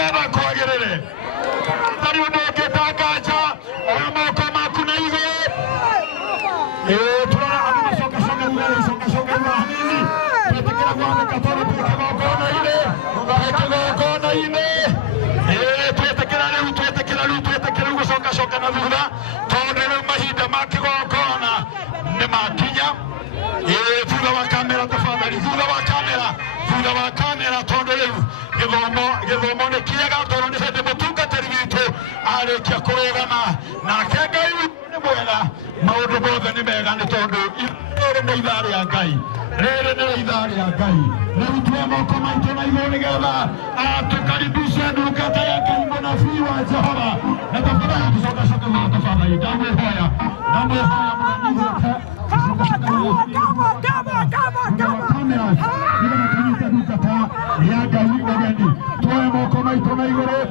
nigetha kwagirire tari undu ngitakaja oya moko maku na iguru turara andu soka hanini twetekera gwathika tondu twikigongona-ini twetekera gucoka na thutha tondu riu mahinda ma kigongona ni makinya thutha wa kamera tafadhali thutha wa kamera tondu riu githomo ni kiega tondu ni hindi mutungatiri witu arikia kurugama nake Ngai ni mwega maundu mothe ni mega ni tondu riri ni ithaa ria Ngai riu tue moko maitu na iguru nigetha tukaribishe ndungata ya Ngai munabii wa Jehova na tafadhali tucoka tafadhali ndamwihoya mnanyihuka Tue moko maitu na iguru